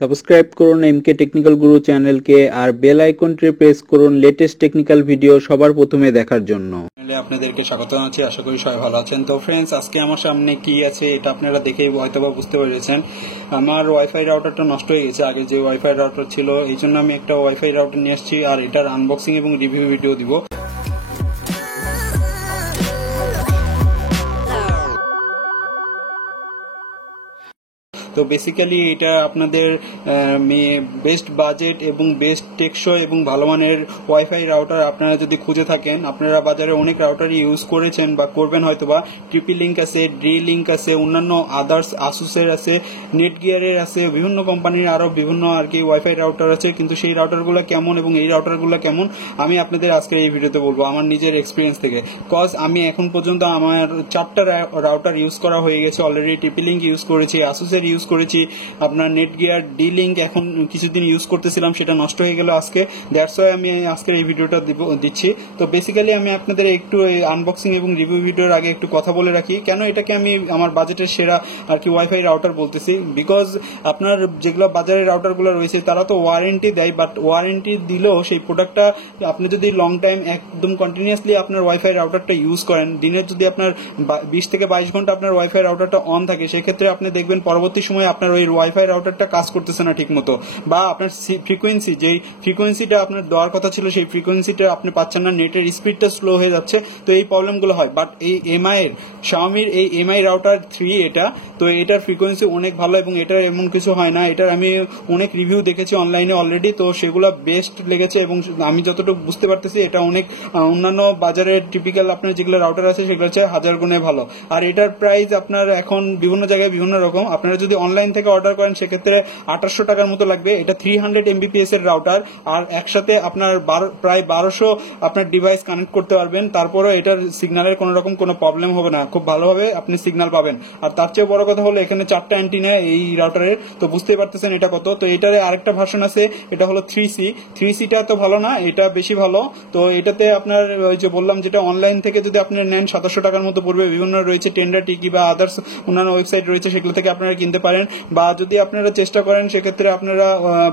Subscribe করুন এমকে technical গুরু চ্যানেলকে আর bell আইকনটি প্রেস করুন লেটেস্ট টেকনিক্যাল ভিডিও সবার প্রথমে দেখার জন্য। আপনাদেরকে স্বাগত জানাচ্ছি, আশা করি সবাই ভালো আছেন। তো ফ্রেন্ডস, আজকে আমার সামনে কি আছে এটা আপনারা দেখেই হয়তোবা বুঝতে পেরেছেন। আমার ওয়াইফাই রাউটারটা নষ্ট হয়ে গেছে। আগে যে ওয়াইফাই রাউটার ছিল, এই জন্য আমি একটা ওয়াইফাই রাউটার নিয়ে আসছি আর এটার আনবক্সিং এবং রিভিউ ভিডিও দিব। তো বেসিক্যালি এটা আপনাদের বেস্ট বাজেট এবং বেস্ট টেকসই এবং ভালো মানের ওয়াইফাই রাউটার আপনারা যদি খুঁজে থাকেন, আপনারা বাজারে অনেক রাউটারই ইউজ করেছেন বা করবেন হয়তোবা। ট্রিপি লিঙ্ক আছে, ডি লিঙ্ক আছে, অন্যান্য আদার্স আসুসের আছে, নেট গিয়ারের আছে, বিভিন্ন কোম্পানির আরও বিভিন্ন আর কি ওয়াইফাই রাউটার আছে। কিন্তু সেই রাউটারগুলো কেমন এবং এই রাউটারগুলো কেমন আমি আপনাদের আজকে এই ভিডিওতে বলবো আমার নিজের এক্সপিরিয়েন্স থেকে। কজ আমি এখন পর্যন্ত আমার 4টা রাউটার ইউজ করা হয়ে গেছে অলরেডি। ট্রিপি লিঙ্ক ইউজ করেছি, আসুসের ইউজ করেছি, আপনার নেট গিয়ার, ডি লিঙ্ক এখন কিছুদিন ইউজ করতেছিলাম, সেটা নষ্ট হয়ে গেল আজকে। দ্যাটস ওয়াই আমি আজকের এই ভিডিওটা দিচ্ছি। তো বেসিক্যালি আমি আপনাদের একটু আনবক্সিং এবং রিভিউ ভিডিওর আগে একটু কথা বলে রাখি, কেন এটাকে আমি আমার বাজেটের সেরা আর কি ওয়াইফাই রাউটার বলতেছি। বিকজ আপনার যেগুলো বাজারের রাউটারগুলো রয়েছে তারা তো ওয়ারেন্টি দেয়, বাট ওয়ারেন্টি দিলেও সেই প্রোডাক্টটা আপনি যদি লং টাইম একদম কন্টিনিউয়াসলি আপনার ওয়াইফাই রাউটারটা ইউজ করেন, দিনের যদি আপনার 20 থেকে 22 ঘন্টা আপনার ওয়াইফাই রাউটারটা অন থাকে, সেক্ষেত্রে আপনি দেখবেন পরবর্তী সময় আপনার ওই ওয়াইফাই রাউটারটা কাজ করতেছে না ঠিক মতো, বা আপনার ফ্রিকোয়েন্সি, যেই ফ্রিকোয়েন্সিটা আপনার দেওয়ার কথা ছিল সেই ফ্রিকোয়েন্সিটা আপনি পাচ্ছেন না, নেটের স্পিডটা স্লো হয়ে যাচ্ছে। তো এই প্রবলেমগুলো হয়। বাট এই শাওমির এই এমআই রাউটার 3 এটা, তো এটার ফ্রিকোয়েন্সি অনেক ভালো এবং এটার এমন কিছু হয় না। এটার আমি অনেক রিভিউ দেখেছি অনলাইনে অলরেডি, তো সেগুলো বেস্ট লেগেছে এবং আমি যতটুকু বুঝতে পারতেছি এটা অনেক অন্যান্য বাজারের টিপিক্যাল আপনার যেগুলো রাউটার আছে সেগুলো হচ্ছে 1000 গুণে ভালো। আর এটার প্রাইস আপনার এখন বিভিন্ন জায়গায় বিভিন্ন রকম। আপনারা যদি অনলাইন থেকে অর্ডার করেন সেক্ষেত্রে 2800 টাকার মতো লাগবে। এটা 300 MBPS এর রাউটার, আর একসাথে আপনার প্রায় 1200 আপনার ডিভাইস কানেক্ট করতে পারবেন। তারপরে এটার সিগন্যালের কোনো রকম কোনো প্রবলেম হবে না, খুব ভালোভাবে আপনি সিগন্যাল পাবেন। আর তার চেয়ে বড় কথা হলো এখানে 4টা অ্যান্টিনা এই রাউটারের, তো বুঝতেই পারতেছেন এটা কত। তো এটার আরেকটা ভার্সন আছে, এটা হলো 3C টা তো ভালো না, এটা বেশি ভালো। তো এটাতে আপনার ওই যে বললাম, যেটা অনলাইন থেকে যদি আপনি নেন 2700 টাকার মতো পড়বে। বিভিন্ন রয়েছে টেন্ডার টিকি বা আদার্স অন্যান্য ওয়েবসাইট রয়েছে, সেগুলো থেকে আপনারা কিনতে পারেন। বা যদি আপনারা চেষ্টা করেন সেক্ষেত্রে আপনারা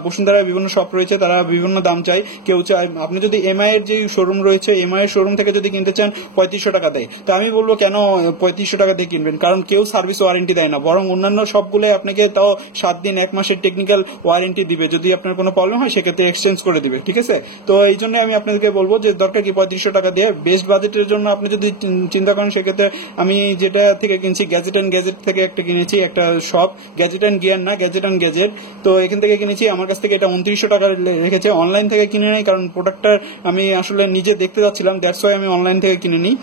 বসুন্ধরায় বিভিন্ন শপ রয়েছে, তারা বিভিন্ন দাম চায়। কেউ চায়, আপনি যদি এমআই এর যে শোরুম রয়েছে, এমআই এর শোরুম থেকে যদি কিনতে চান 3500 টাকা দেয়। তো আমি বলবো কেন 3500 টাকা দিয়ে কিনবেন, কারণ কেউ সার্ভিস ওয়ারেন্টি দেয় না, বরং অন্যান্য সবগুলো আপনাকে তাও 7 দিন 1 মাসের টেকনিক্যাল ওয়ারেন্টি দিবে। যদি আপনার কোনো প্রবলেম হয় সেক্ষেত্রে এক্সচেঞ্জ করে দিবে, ঠিক আছে। তো এই জন্য আমি আপনাদেরকে বলবো যে দরকার কি 3500 টাকা দিয়ে। বেস্ট বাজেটের জন্য আপনি যদি চিন্তা করেন সেক্ষেত্রে আমি যেটা থেকে কিনছি, গ্যাজেট থেকে একটা কিনেছি, একটা শপ, গ্যাজেট অ্যান্ড গিয়ার না, গ্যাজেট। তো এখান থেকে কিনেছি, আমার কাছ থেকে এটা 2900 টাকা রেখেছে। অনলাইন থেকে কিনে নেই, কারণ প্রোডাক্টটা আমি আসলে নিজে দেখতে যাচ্ছিলাম, দ্যাটস ওয়াই আমি অনলাইন থেকে কিনে নিই।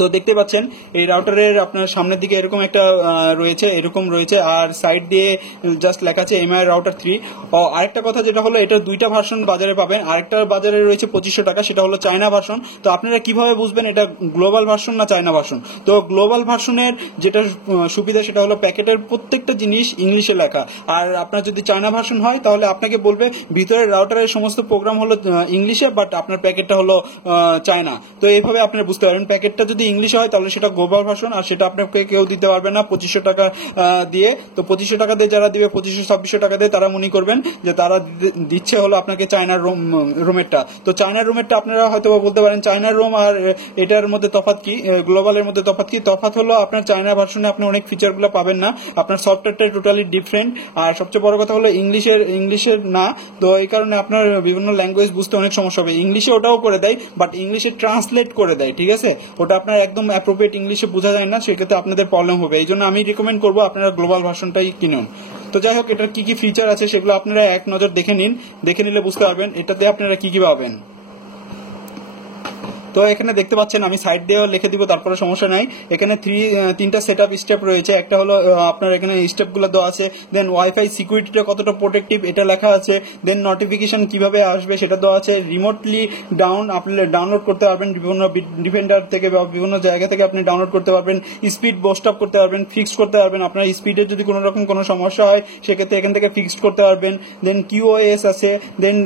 তো দেখতে পাচ্ছেন এই রাউটারের আপনার সামনের দিকে এরকম একটা এরকম রয়েছে, আর সাইড দিয়ে জাস্ট লেখা আছে এমআই রাউটার 3। আরেকটা কথা যেটা হলো, এটা 2টা ভার্সন বাজারে পাবেন। আরেকটা বাজারে রয়েছে 2500 টাকা, সেটা হলো চায়না ভার্সন। তো আপনারা কিভাবে বুঝবেন এটা গ্লোবাল ভার্সন না চায়না ভার্সন? তো গ্লোবাল ভার্সনের যেটা সুবিধা সেটা হলো প্যাকেটের প্রত্যেকটা জিনিস ইংলিশে লেখা। আর আপনার যদি চায়না ভার্সন হয় তাহলে আপনাকে বলবে ভিতরের রাউটারের সমস্ত প্রোগ্রাম হলো ইংলিশে, বাট আপনার প্যাকেটটা হলো চায়না। তো এইভাবে আপনারা বুঝতে পারবেন। প্যাকেটটা যদি ইংলিশ হয় তাহলে সেটা গ্লোবাল ভার্সন, আর সেটা আপনাকে কেউ দিতে পারবে না 2500 টাকা দিয়ে। তো 2500 টাকা দিয়ে যারা দিবে, 2500-2600 টাকা দিয়ে, তারা মনে করবেন যে তারা দিচ্ছে হলো আপনাকে চায়নার রুমেরটা। তো চায়নার রুমেরটা আপনারা হয়তো বলতে পারেন চায়নার রুম আর এটার মধ্যে তফাৎ কি, গ্লোবালের মধ্যে তফাৎ কি? তফাৎ হলো আপনার চায়না ভার্সনে আপনি অনেক ফিচারগুলো পাবেন না, আপনার সফটওয়্যারটা টোটালি ডিফারেন্ট। আর সবচেয়ে বড় কথা হলো ইংলিশের না, তো এই কারণে আপনার বিভিন্ন ল্যাঙ্গুয়েজ বুঝতে অনেক সমস্যা হবে। ইংলিশে ওটাও করে দেয়, বাট ইংলিশে ট্রান্সলেট করে দেয়, ঠিক আছে। ওটা আপনার একদম অ্যাপ্রোপ্রিয়েট ইংলিশে বোঝা যায় না, সেক্ষেত্রে আপনাদের প্রবলেম হবে। এই জন্য আমি রিকমেন্ড করবো আপনারা গ্লোবাল ভার্সনটাই কিনুন। তো যাই হোক, এটার কি কি ফিচার আছে সেগুলো আপনারা এক নজর দেখে নিলে বুঝতে পারবেন এটাতে আপনারা কি পাবেন। তো এখানে দেখতে পাচ্ছেন, আমি সাইড দিয়েও লিখে দিব, তারপরে সমস্যা নাই। এখানে 3টা সেটআপ স্টেপ রয়েছে। একটা হলো আপনার এখানে স্টেপগুলো দেওয়া আছে, দেন ওয়াইফাই সিকিউরিটিটা কতটা প্রোটেক্টিভ এটা লেখা আছে, দেন নোটিফিকেশন কিভাবে আসবে সেটা দেওয়া আছে, রিমোটলি আপনি ডাউনলোড করতে পারবেন বিভিন্ন ডিফেন্ডার থেকে বা বিভিন্ন জায়গা থেকে আপনি ডাউনলোড করতে পারবেন, স্পিড বুস্ট আপ করতে পারবেন, ফিক্স করতে পারবেন। আপনার স্পিডের যদি কোনো রকম কোনো সমস্যা হয় সেক্ষেত্রে এখান থেকে ফিক্সড করতে পারবেন। দেন QoS আছে, দেন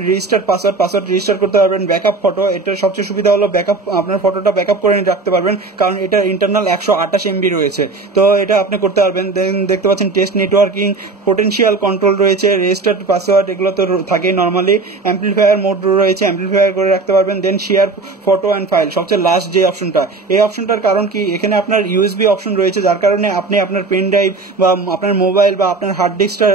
পাসওয়ার্ড রেজিস্টার করতে পারবেন, ব্যাকআপ ফটো, এটার সবচেয়ে সুবিধা হলো ব্যাকআপ আপনার ফটোটা ব্যাকআপ করে রাখতে পারবেন, কারণ এটা ইন্টারনাল 128 MB রয়েছে। তো এটা আপনি করতে পারবেন। দেন দেখতে পাচ্ছেন টেস্ট নেটওয়ার্কিং, পোটেনশিয়াল কন্ট্রোল রয়েছে, রেজিস্টার্ড পাসওয়ার্ড, এগুলো তো থাকেই নর্মালি। অ্যাম্পলিফায়ার মোড রয়েছে, অ্যাম্পলিফায়ার করে রাখতে পারবেন। দেন শেয়ার ফটো অ্যান্ড ফাইল, সবচেয়ে লাস্ট যে অপশনটা, এই অপশনটার কারণ কি, এখানে আপনার ইউএসবি অপশন রয়েছে, যার কারণে আপনি আপনার পেন ড্রাইভ বা আপনার মোবাইল বা আপনার হার্ড ডিস্কটা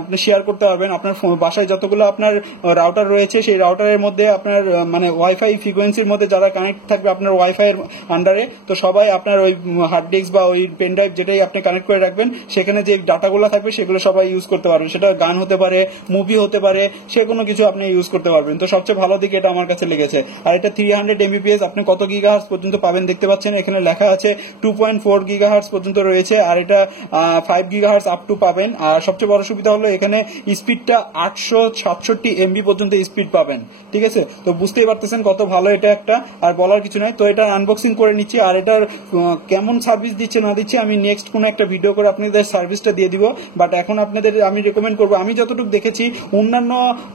আপনি শেয়ার করতে পারবেন। আপনার বাসায় যতগুলো আপনার রাউটার রয়েছে, সেই রাউটারের মধ্যে আপনার মানে ওয়াইফাই ফ্রিকোয়েন্সির মধ্যে যারা কানেক্ট থাকবে আপনার ওয়াইফাই এর আন্ডারে, তো সবাই আপনার ওই হার্ড ডিস্ক বা ওই পেন ড্রাইভ যেটাই আপনি কানেক্ট করে রাখবেন, সেখানে যে ডাটাগুলো থাকবে সেগুলো সবাই ইউজ করতে পারবেন। সেটা গান হতে পারে, মুভি হতে পারে, সে কোনো কিছু আপনি ইউজ করতে পারবেন। তো সবচেয়ে ভালো দিক এটা আমার কাছে লেগেছে। আর এটা 300 MBPS, আপনি কত গিগাহার্জ পর্যন্ত পাবেন দেখতে পাচ্ছেন, এখানে লেখা আছে 2.4 গিগাহার্জ পর্যন্ত রয়েছে, আর এটা 5 গিগাহার্জ আপ টু পাবেন। আর সবচেয়ে বড় সুবিধা হলো এখানে স্পিডটা 867 MB পর্যন্ত স্পিড পাবেন। ঠিক আছে, তো বুঝতেই পারতেছেন কত ভালো এটা একটা, আর বলার কিছু নাই। তো এটা আনবক্সিং করে নিচ্ছি, আর এটার কেমন সার্ভিস দিচ্ছে না দিচ্ছে আমি নেক্সট কোনো একটা ভিডিও করে আপনাদের সার্ভিসটা দিয়ে দিব। বাট এখন আপনাদের আমি রেকমেন্ড করবো, আমি যতটুকু দেখেছি অন্যান্য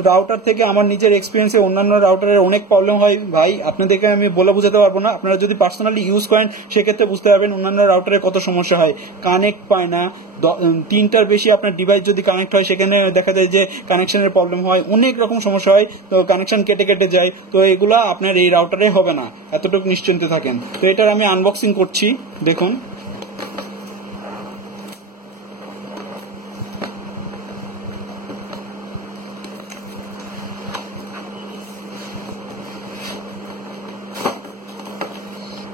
রাউটার থেকে আমার নিজের এক্সপিরিয়েন্সে অন্যান্য রাউটারের অনেক প্রবলেম হয় ভাই, আপনাদেরকে আমি বলে বোঝাতে পারবো না। আপনারা যদি পার্সোনালি ইউজ করেন সেক্ষেত্রে বুঝতে পারবেন অন্যান্য রাউটারে কত সমস্যা হয়। কানেক্ট পায় না, 3টার বেশি আপনার ডিভাইস যদি কানেক্ট হয় সেখানে দেখা যায় যে কানেকশনের প্রবলেম হয়, অনেক রকম সমস্যা হয়, তো কানেকশন কেটে কেটে যায়। তো এগুলা আপনার এই রাউটারে হবে না, এতটুকু নিশ্চিন্তে থাকেন। তো এটার আমি আনবক্সিং করছি, দেখুন।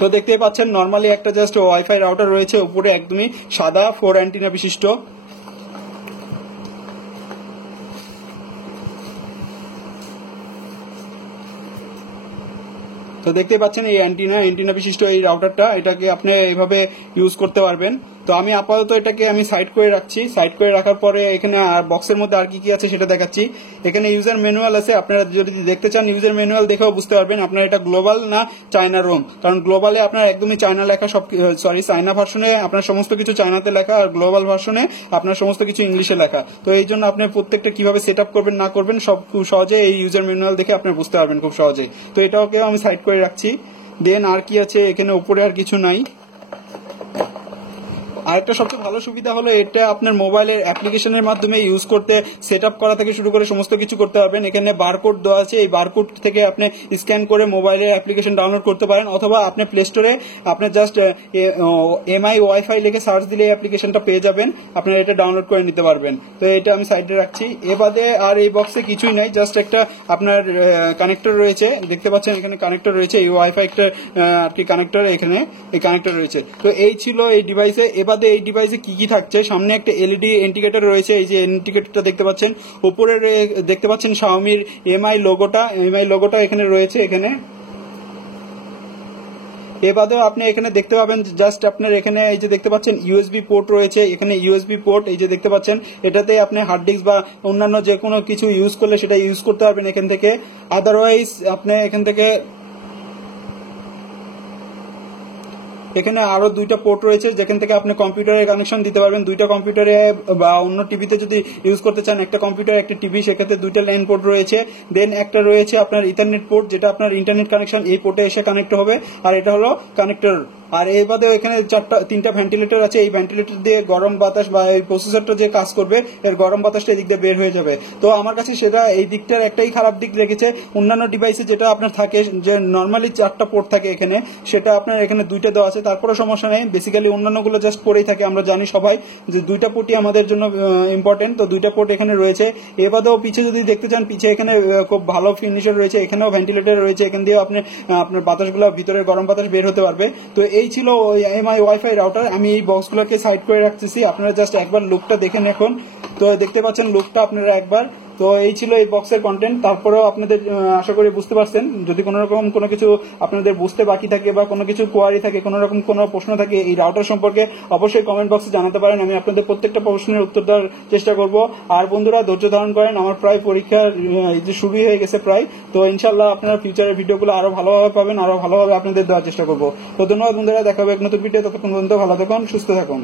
তো দেখতেই পাচ্ছেন নর্মালি একটা জাস্ট ওয়াইফাই রাউটার রয়েছে, উপরে একদমই সাদা 4 অ্যান্টিনা বিশিষ্ট। তো দেখতেই পাচ্ছেন এই অ্যান্টিনা বিশিষ্ট এই রাউটারটা, এটাকে আপনি এইভাবে ইউজ করতে পারবেন। তো আমি আপাতত এটাকে আমি সাইড করে রাখছি। সাইড করে রাখার পরে এখানে বক্সের মধ্যে আর কি কি আছে সেটা দেখাচ্ছি। এখানে ইউজার ম্যানুয়াল আছে, আপনারা যদি দেখতে চান ইউজার ম্যানুয়াল দেখেও বুঝতে পারবেন আপনার এটা গ্লোবাল না চায়না রোম, কারণ গ্লোবালে আপনার একদমই চায়না লেখা, চায়না ভার্সনে আপনার সমস্ত কিছু চায়নাতে লেখা, আর গ্লোবাল ভার্সনে আপনার সমস্ত কিছু ইংলিশে লেখা। তো এই জন্য আপনি প্রত্যেকটা কিভাবে সেট আপ করবেন না করবেন সব খুব সহজে এই ইউজার ম্যানুয়াল দেখে আপনি বুঝতে পারবেন খুব সহজেই। তো এটাকেও আমি সাইড করে রাখছি। দেন আর কি আছে এখানে, উপরে আর কিছু নাই। আরেকটা সবচেয়ে ভালো সুবিধা হলো এটা আপনার মোবাইলের অ্যাপ্লিকেশনের মাধ্যমে ইউজ করতে, সেট আপ করা থেকে শুরু করে সমস্ত কিছু করতে পারবেন। এখানে বারকোড দেওয়া আছে, এই বারকোড থেকে আপনি স্ক্যান করে মোবাইলের অ্যাপ্লিকেশন ডাউনলোড করতে পারেন, অথবা আপনি প্লে স্টোরে আপনার জাস্ট এমআই ওয়াইফাই লিখে সার্চ দিলে এই অ্যাপ্লিকেশনটা পেয়ে যাবেন, আপনারা এটা ডাউনলোড করে নিতে পারবেন। তো এটা আমি সাইডে রাখছি। এ বাদে আর এই বক্সে কিছুই নাই, জাস্ট একটা আপনার কানেক্টর রয়েছে, দেখতে পাচ্ছেন এখানে কানেক্টর রয়েছে, এই ওয়াইফাই একটা আর কি কানেক্টর, এখানে এই কানেক্টর রয়েছে। তো এই ছিল এই ডিভাইসে। এবার এই ডিভাইসে কি কি থাকছে, সামনে একটা এলইডি ইন্ডিকেটর রয়েছে, এই যে ইন্ডিকেটরটা দেখতে পাচ্ছেন, উপরে দেখতে পাচ্ছেন শাওমির এমআই লোগোটা এখানে রয়েছে। এখানে এ বাদেও আপনি এখানে দেখতে পাবেন জাস্ট আপনার এখানে এই যে দেখতে পাচ্ছেন ইউএসবি পোর্ট রয়েছে, এখানে ইউএসবি পোর্ট এই যে দেখতে পাচ্ছেন, এটাতে আপনি হার্ড ডিস্ক বা অন্যান্য যে কোনো কিছু ইউজ করলে সেটা ইউজ করতে পারবেন এখান থেকে। আদারওয়াইজ আপনি এখান থেকে এখানে আরো 2টা পোর্ট রয়েছে যেখান থেকে আপনি কম্পিউটারে কানেকশন দিতে পারবেন। 2টা কম্পিউটারে বা অন্য টিভিতে যদি ইউজ করতে চান, একটা কম্পিউটার একটা টিভি, সেক্ষেত্রে 2টা ল্যান পোর্ট রয়েছে। দেন একটা রয়েছে আপনার ইথারনেট পোর্ট, যেটা আপনার ইন্টারনেট কানেকশন এই পোর্টে এসে কানেক্ট হবে, আর এটা হলো কানেক্টর। আর এর বাদেও এখানে 3টা ভেন্টিলেটর আছে, এই ভেন্টিলেটর দিয়ে গরম বাতাস বা এই প্রসেসরটা যে কাজ করবে এর গরম বাতাসটা এদিক দিয়ে বের হয়ে যাবে। তো আমার কাছে সেটা এই দিকটার একটাই খারাপ দিক লেগেছে। অন্যান্য ডিভাইসে যেটা আপনার থাকে যে নর্মালি 4টা পোর্ট থাকে এখানে, সেটা আপনার এখানে 2টা দেওয়া আছে, তারপরে সমস্যা নেই। বেসিক্যালি অন্যান্যগুলো জাস্ট পরেই থাকে, আমরা জানি সবাই যে 2টা পোর্টই আমাদের জন্য ইম্পর্টেন্ট। তো 2টা পোর্ট এখানে রয়েছে। এর বাদেও পিছে যদি দেখতে চান, পিছে এখানে খুব ভালো ফিনিশার রয়েছে, এখানেও ভেন্টিলেটর রয়েছে, এখান দিয়েও আপনার বাতাসগুলো ভিতরে গরম বাতাস বের হতে পারবে। তো এই ছিল এমআই ওয়াইফাই রাউটার। আমি এই বক্সগুলোকে সাইড করে রাখতেছি, আপনারা জাস্ট একবার লুকটা দেখে দেখুন। তো দেখতে পাচ্ছেন লুকটা আপনারা একবার। তো এই ছিল এই বক্সের কন্টেন্ট। তারপরেও আপনাদের আশা করি বুঝতে পারছেন। যদি কোনো রকম কোনো কিছু আপনাদের বুঝতে বাকি থাকে বা কোনো কিছু কোয়ারি থাকে, কোনো রকম কোনো প্রশ্ন থাকে এই রাউটার সম্পর্কে, অবশ্যই কমেন্ট বক্সে জানাতে পারেন। আমি আপনাদের প্রত্যেকটা প্রশ্নের উত্তর দেওয়ার চেষ্টা করব। আর বন্ধুরা ধৈর্য ধারণ করেন, আমার প্রায় পরীক্ষা শুরুই হয়ে গেছে প্রায়। তো ইনশাল্লাহ আপনারা ফিউচারের ভিডিওগুলো আরো ভালোভাবে পাবেন, আরো ভালোভাবে আপনাদের দেওয়ার চেষ্টা করবো। তো ধন্যবাদ বন্ধুরা, দেখা হবে এক নতুন ভিডিও। ততক্ষণ পর্যন্ত ভালো থাকুন, সুস্থ থাকুন।